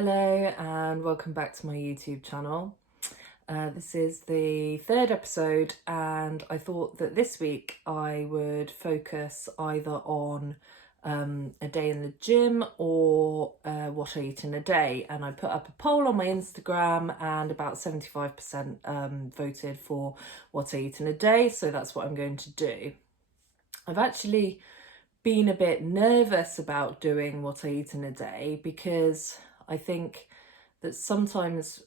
Hello and welcome back to my YouTube channel. This is the third episode and I thought that this week I would focus either on a day in the gym or what I eat in a day, and I put up a poll on my Instagram and about 75% voted for what I eat in a day, so that's what I'm going to do. I've actually been a bit nervous about doing what I eat in a day because I think that sometimes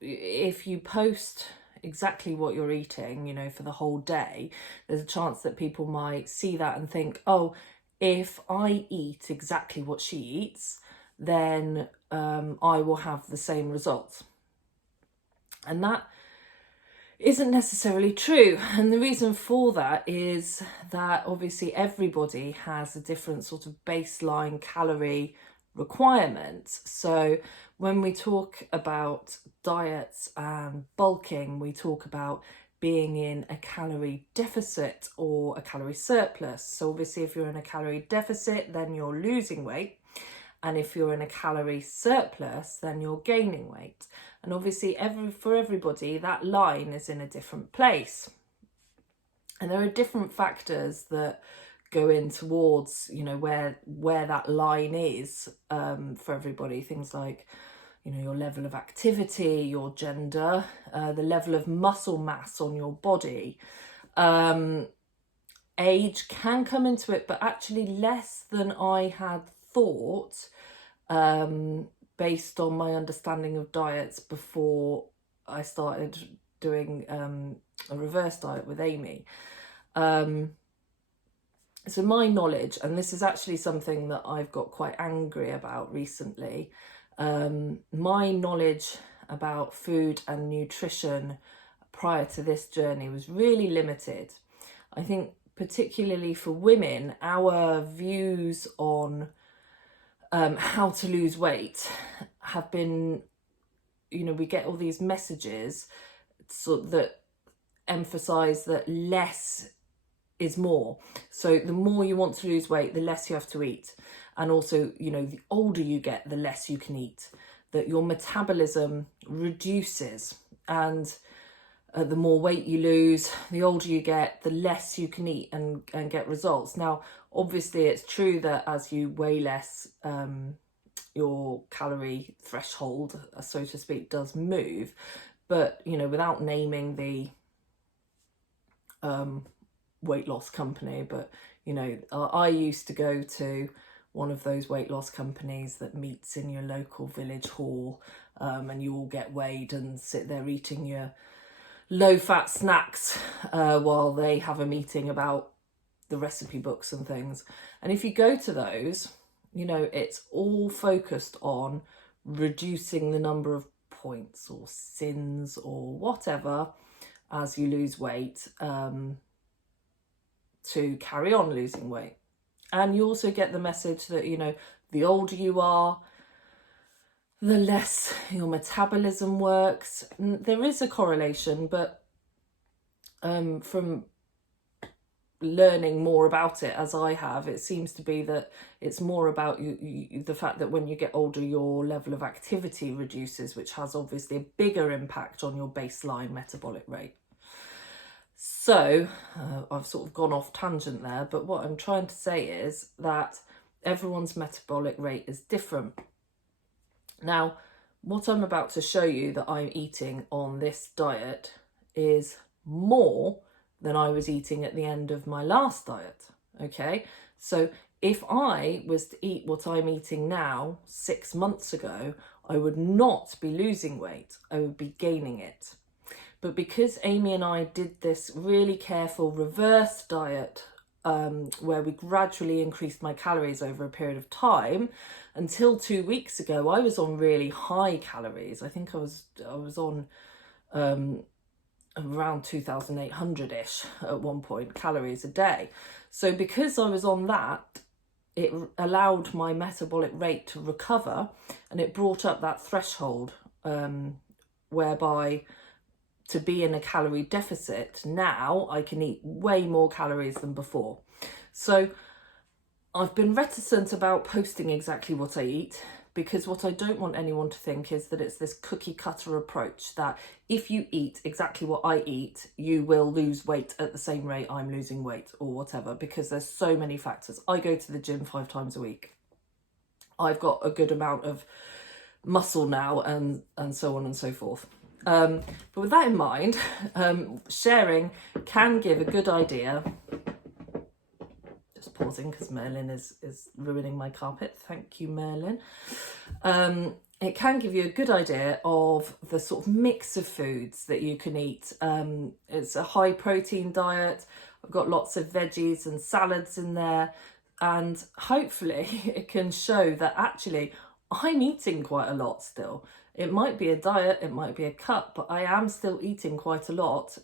if you post exactly what you're eating, for the whole day, there's a chance that people might see that and think, oh, if I eat exactly what she eats, then I will have the same results. And that isn't necessarily true. And the reason for that is that obviously everybody has a different sort of baseline calorie requirements. So when we talk about diets and bulking, we talk about being in a calorie deficit or a calorie surplus. So obviously if you're in a calorie deficit, then you're losing weight. And if you're in a calorie surplus, then you're gaining weight. And obviously for everybody, that line is in a different place. And there are different factors that go in towards, where that line is for everybody. Things like, your level of activity, your gender, the level of muscle mass on your body. Age can come into it, but actually less than I had thought, based on my understanding of diets before I started doing a reverse diet with Amy. So my knowledge, and this is actually something that I've got quite angry about recently, my knowledge about food and nutrition prior to this journey was really limited. I think particularly for women, our views on how to lose weight have been, we get all these messages that emphasize that less is more. So the more you want to lose weight, the less you have to eat. And also, the older you get, the less you can eat, that your metabolism reduces, and the more weight you lose, the older you get, the less you can eat and get results. Now, obviously, it's true that as you weigh less, your calorie threshold, so to speak, does move. But, without naming the weight loss company, but, I used to go to one of those weight loss companies that meets in your local village hall, and you all get weighed and sit there eating your low-fat snacks while they have a meeting about the recipe books and things. And if you go to those, it's all focused on reducing the number of points or sins or whatever as you lose weight, to carry on losing weight. And you also get the message that, the older you are, the less your metabolism works. There is a correlation, but from learning more about it as I have, it seems to be that it's more about the fact that when you get older, your level of activity reduces, which has obviously a bigger impact on your baseline metabolic rate. So I've sort of gone off tangent there, but what I'm trying to say is that everyone's metabolic rate is different. Now, what I'm about to show you that I'm eating on this diet is more than I was eating at the end of my last diet, okay? So if I was to eat what I'm eating now 6 months ago, I would not be losing weight, I would be gaining it. But because Amy and I did this really careful reverse diet, where we gradually increased my calories over a period of time, until 2 weeks ago, I was on really high calories. I think I was on around 2,800-ish at one point calories a day. So because I was on that, it allowed my metabolic rate to recover, and it brought up that threshold whereby to be in a calorie deficit, now I can eat way more calories than before. So I've been reticent about posting exactly what I eat because what I don't want anyone to think is that it's this cookie cutter approach that if you eat exactly what I eat, you will lose weight at the same rate I'm losing weight or whatever, because there's so many factors. I go to the gym 5 times a week. I've got a good amount of muscle now, and so on and so forth. But with that in mind, sharing can give a good idea. Just pausing because Merlin is ruining my carpet. Thank you, Merlin. It can give you a good idea of the sort of mix of foods that you can eat. It's a high protein diet. I've got lots of veggies and salads in there. And hopefully it can show that actually I'm eating quite a lot still. It might be a diet, it might be a cut, but I am still eating quite a lot.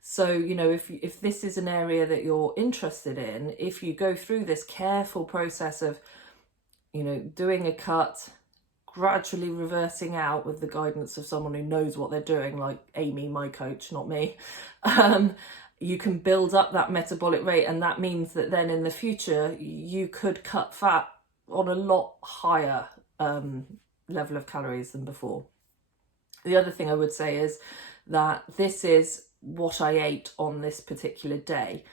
So, you know, if this is an area that you're interested in, if you go through this careful process of, you know, doing a cut, gradually reversing out with the guidance of someone who knows what they're doing, like Amy, my coach, not me, you can build up that metabolic rate. And that means that then in the future, you could cut fat on a lot higher level of calories than before. The other thing I would say is that this is what I ate on this particular day.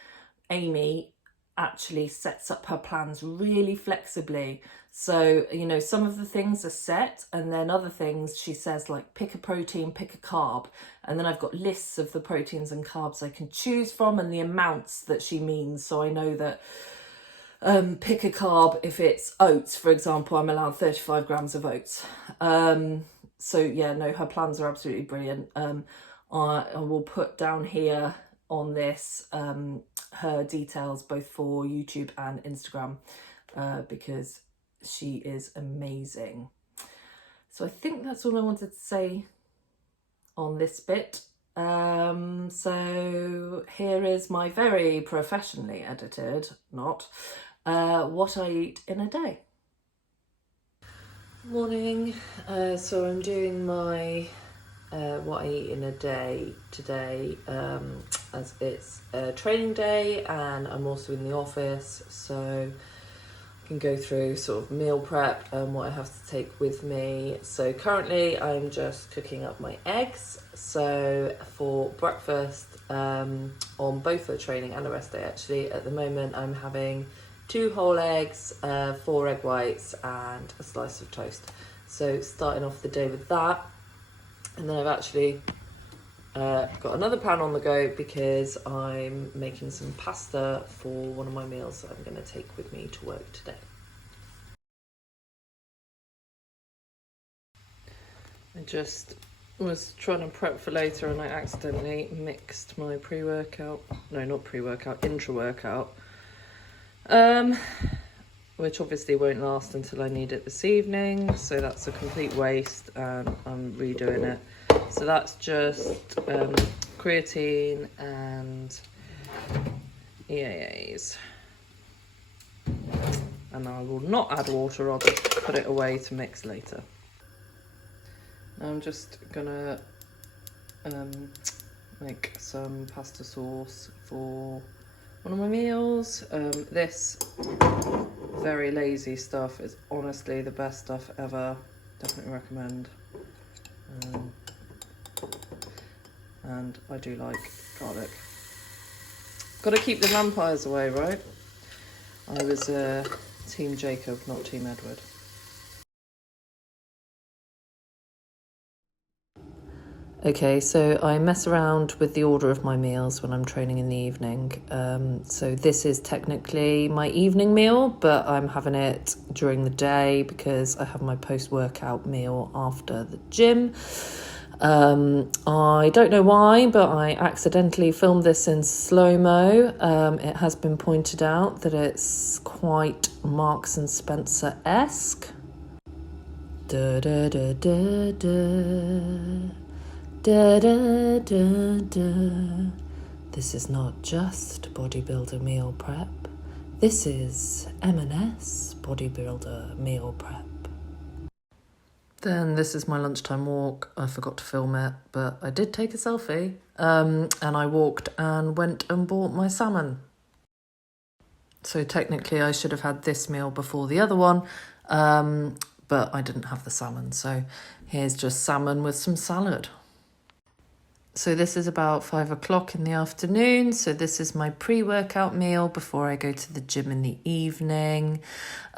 Amy actually sets up her plans really flexibly. So, you know, some of the things are set, and then other things she says, like, pick a protein, pick a carb. And then I've got lists of the proteins and carbs I can choose from and the amounts that she means. So I know that pick a carb, if it's oats, for example, I'm allowed 35 grams of oats. So yeah, no, her plans are absolutely brilliant. I will put down here on this her details both for YouTube and Instagram, because she is amazing. So I think that's all I wanted to say on this bit. So here is my very professionally edited, not what I eat in a day. Morning. So I'm doing my what I eat in a day today, as it's a training day and I'm also in the office, so I can go through sort of meal prep and what I have to take with me. So currently I'm just cooking up my eggs. So for breakfast, on both the training and the rest day actually, at the moment I'm having 2 whole eggs, 4 egg whites and a slice of toast. So starting off the day with that. And then I've actually got another pan on the go because I'm making some pasta for one of my meals that I'm going to take with me to work today. I just was trying to prep for later and I accidentally mixed my pre-workout, no, not pre-workout, intra-workout, which obviously won't last until I need it this evening, so that's a complete waste and I'm redoing it. So that's just creatine and EAAs. And I will not add water, I'll just put it away to mix later. Now I'm just gonna make some pasta sauce for one of my meals. This very lazy stuff is honestly the best stuff ever. Definitely recommend. And I do like garlic. Got to keep the vampires away, right? I was Team Jacob, not Team Edward. Okay, so I mess around with the order of my meals when I'm training in the evening. So this is technically my evening meal, but I'm having it during the day because I have my post-workout meal after the gym. I don't know why, but I accidentally filmed this in slow-mo. It has been pointed out that it's quite Marks and Spencer-esque. Da da da da da. Da, da, da, da. This is not just bodybuilder meal prep. This is M&S bodybuilder meal prep. Then this is my lunchtime walk. I forgot to film it, but I did take a selfie. And I walked and went and bought my salmon. So technically I should have had this meal before the other one. but I didn't have the salmon. So here's just salmon with some salad. So this is about 5 o'clock in the afternoon. So this is my pre-workout meal before I go to the gym in the evening.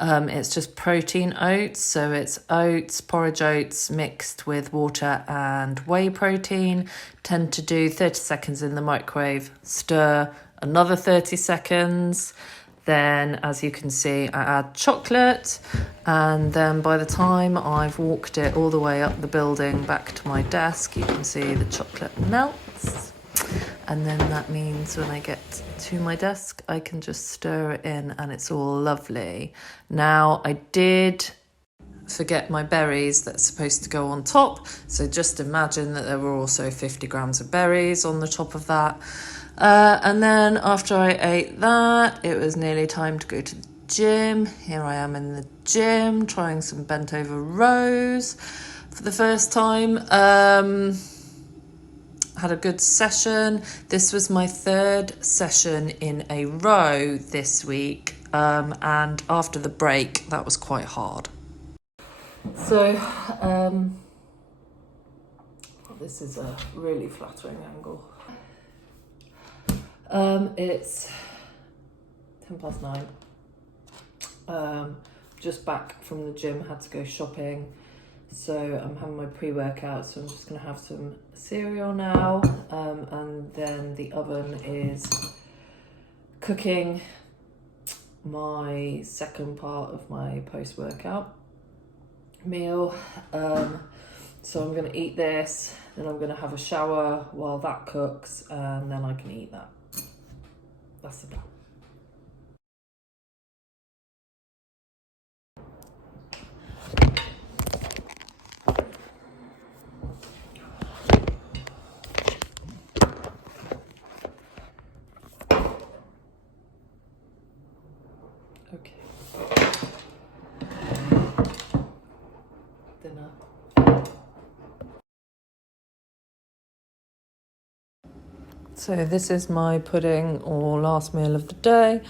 It's just protein oats. So it's oats, porridge oats mixed with water and whey protein. Tend to do 30 seconds in the microwave, stir another 30 seconds. Then, as you can see, I add chocolate, and then by the time I've walked it all the way up the building back to my desk, you can see the chocolate melts. And then that means when I get to my desk, I can just stir it in and it's all lovely. Now, I did forget my berries that's supposed to go on top. So just imagine that there were also 50 grams of berries on the top of that. And then after I ate that, it was nearly time to go to the gym. Here I am in the gym trying some bent over rows for the first time. Had a good session. This was my 3rd session in a row this week. And after the break, that was quite hard. So, this is a really flattering angle. It's 9:10. Just back from the gym, had to go shopping. So I'm having my pre-workout, so I'm just going to have some cereal now. And then the oven is cooking my second part of my post-workout meal. So I'm going to eat this, then I'm going to have a shower while that cooks, and then I can eat that. That's the plan. Okay. Dinner. So this is my pudding or last meal of the day,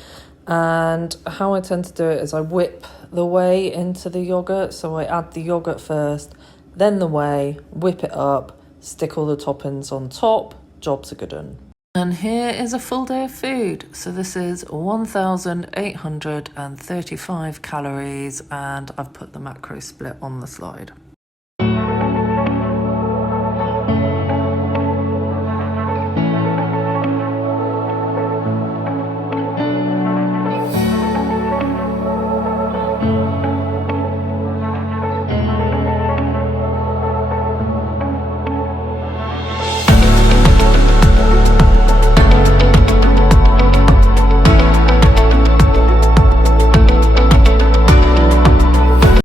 and how I tend to do it is I whip the whey into the yoghurt. So I add the yoghurt first, then the whey, whip it up, stick all the toppings on top, job's a good one. And here is a full day of food. So this is 1,835 calories, and I've put the macro split on the slide.